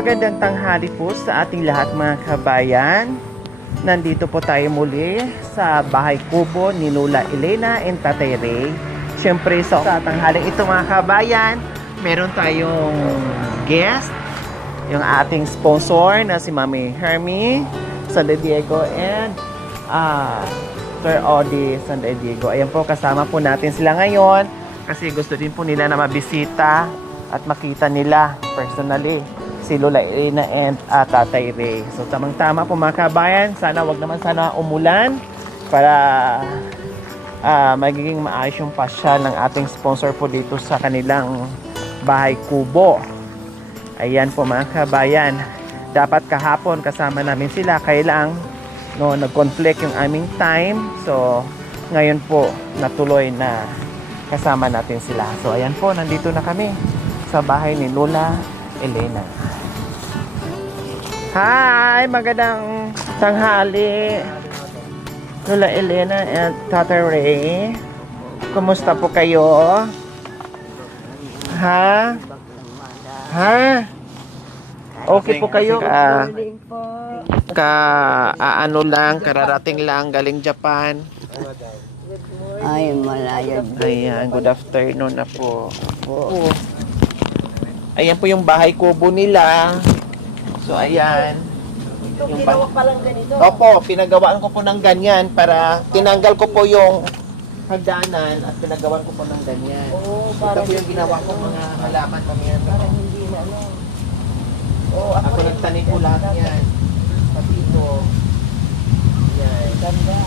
Magandang tanghali po sa ating lahat mga kabayan. Nandito po tayo muli sa bahay kubo ni Lola Elena and Tatay Ray. Siyempre sa tanghali ito mga kabayan, meron tayong guest, yung ating sponsor na si Mami Hermie San Diego and Sir Odi San Diego. Ayan po, kasama po natin sila ngayon kasi gusto din po nila na mabisita at makita nila personally si Lola Elena and Tatay Ray. So tamang-tama po mga kabayan, sana wag naman sana umulan para magiging maayos yung pasyal ng ating sponsor po dito sa kanilang bahay kubo. Ayan po mga kabayan, dapat kahapon kasama namin sila, kaya lang no, nag-conflict yung aming time. So ngayon po natuloy na kasama natin sila. So ayan po, nandito na kami sa bahay ni Lola Elena. Hi! Magandang tanghali, Lola Elena at Tatay Ray. Kumusta po kayo? Ha? Ha? Okay po kayo? Ano lang, kararating lang, galing Japan. Ay, malayo. Ayan, good afternoon na po. Ayan po yung bahay kubo nila. So ayan. Yung ginawa pa lang ganito? Opo, pinagawaan ko po ng ganyan para tinanggal ko po yung hagdanan at pinagawan ko po ng ganyan. Oo, ito po yung ginawa ko mga halaman kami yan. Parang hindi na ano. Oo, ako nagtanim po lahat yan. Pati ito. Yan. Ganda.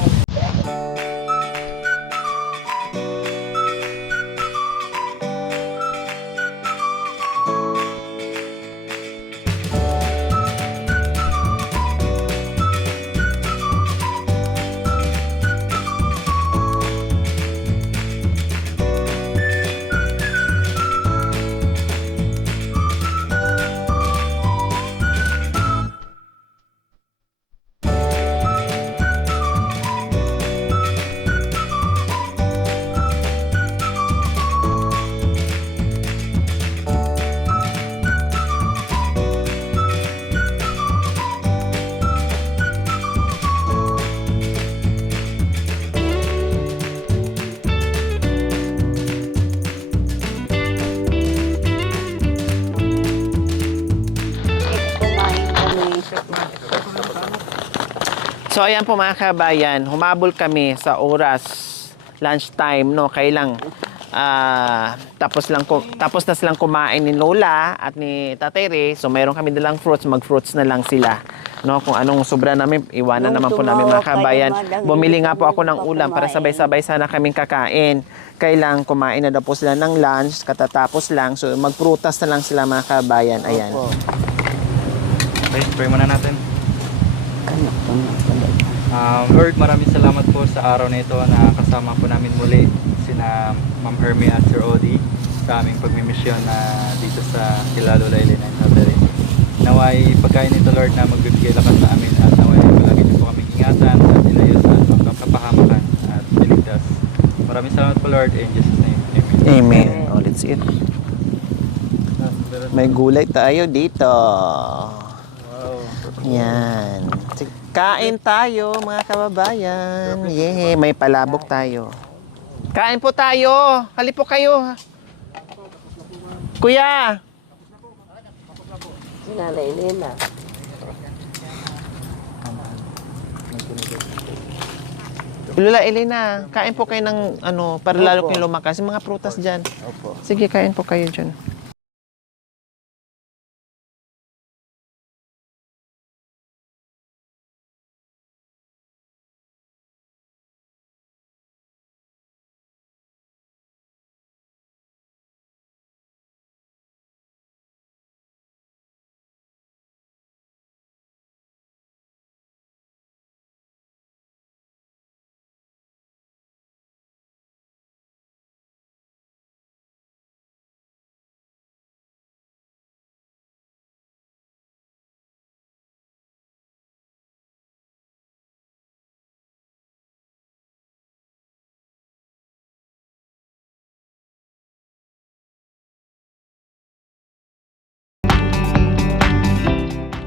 So ayan po mga kabayan, humabol kami sa oras lunchtime, no, kailang tapos na silang kumain ni Lola at ni Tatay Ray. So mayroon kami dalang fruits, mag-fruits na lang sila, no, kung anong sobra namin iwanan naman po namin mga kabayan. Bumili nga po ako ng ulam para sabay-sabay sana kaming kakain. Kailang kumain na daw po sila ng lunch, katatapos lang, so magprutas na lang sila mga kabayan. Ayan. Okay, pray muna natin. Lord, maraming salamat po sa araw na ito na kasama po namin muli sina Ma'am Hermie at Sir Odi sa aming pagmimisyon na dito sa kila Lola Elena and Tatay Ray. Naway pagkain nito, Lord, na magbibigay lakas sa amin at naway palagi niyo po kaming ingatan at ilayo sa kapahamakan at iligtas. Maraming salamat po, Lord, in Jesus' name. Amen. Amen. Oh, let's eat. May gulay tayo dito. Wow. Yan. Kain tayo mga kababayan. Yay, may palabok tayo. Kain po tayo. Hali po kayo. Kuya. Lola Elena. Lola Elena, kain po kayo ng ano, para lalo kayong lumakas. Yung mga prutas dyan. Opo. Sige, kain po kayo dyan.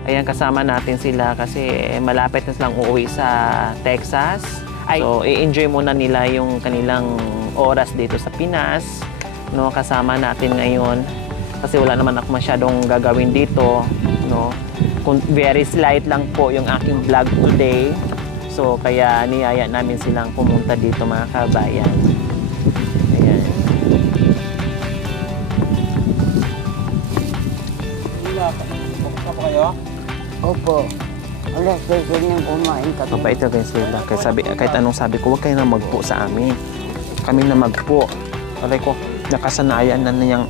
Ayan, kasama natin sila kasi malapit na silang uuwi sa Texas. So, i-enjoy muna nila yung kanilang oras dito sa Pinas. No, kasama natin ngayon. Kasi wala naman ako masyadong gagawin dito. No? Very slight lang po yung aking vlog today. So, kaya niyaya namin silang pumunta dito mga kabayan. Ayan. Pupunta po kayo? Opo. Alas 6 nang kumain kami. Mabait na guys sila. Kahit anong sabi ko, huwag kayo na magpo sa amin. Kami na magpo. Alay ko, nakasanayan na niyang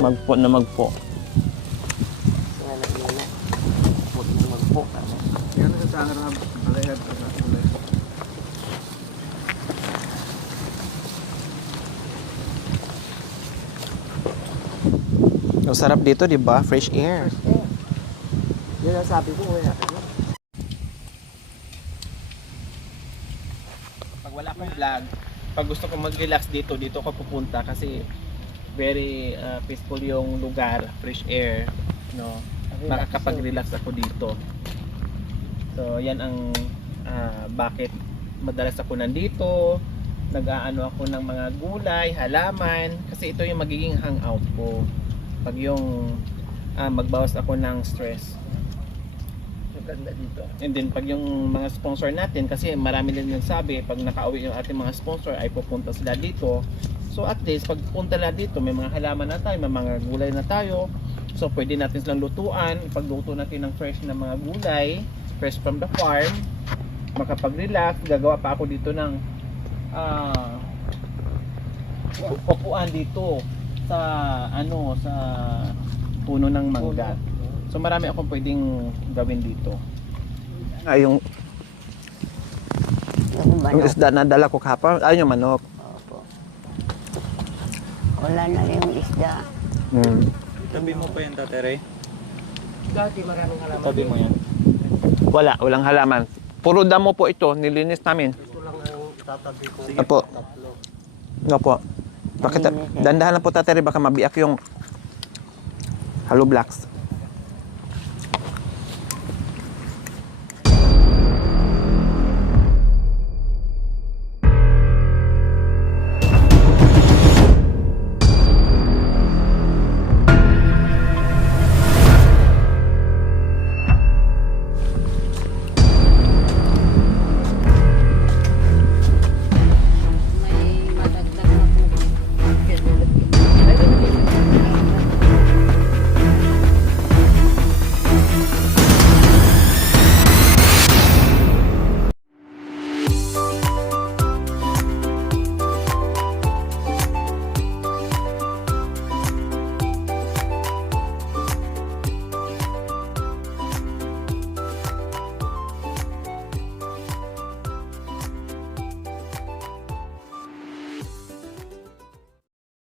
magpo na magpo. Yan sa tangan na alahad. Ang sarap dito, di ba? Fresh air. Yun ang sabi ko, wala. Pag wala akong vlog, pag gusto ko mag-relax dito ko pupunta kasi very peaceful yung lugar, fresh air, no. Makakapag-relax ako dito. So, yan ang bakit madalas ako nandito. Nag-aano ako ng mga gulay, halaman kasi ito yung magiging hangout ko. Pag yung magbawas ako ng stress. Ganda dito. And then pag yung mga sponsor natin, kasi marami din nagsabi pag nakauwi yung ating mga sponsor ay pupunta sila dito. So at least pag punta na dito, may mga halaman na tayo, may mga gulay na tayo. So pwede natin silang lutuan, pagluto natin ng fresh na mga gulay, fresh from the farm, makapag-relax. Gagawa pa ako dito ng upuan dito sa sa puno ng mangga. So marami akong pwedeng gawin dito. Yung isda na dala ko kahapon, ayun yung manok. Opo. Wala na yung isda. Tabi mo pa yan, Tate Ray? Dati maraming halaman. Tabi mo yan. Walang halaman. Puro damo po ito, nilinis namin. Ito lang ang tatabi ko. Opo. Opo. Bakit dandahan lang po tateri, baka mabiyak yung hollow blocks.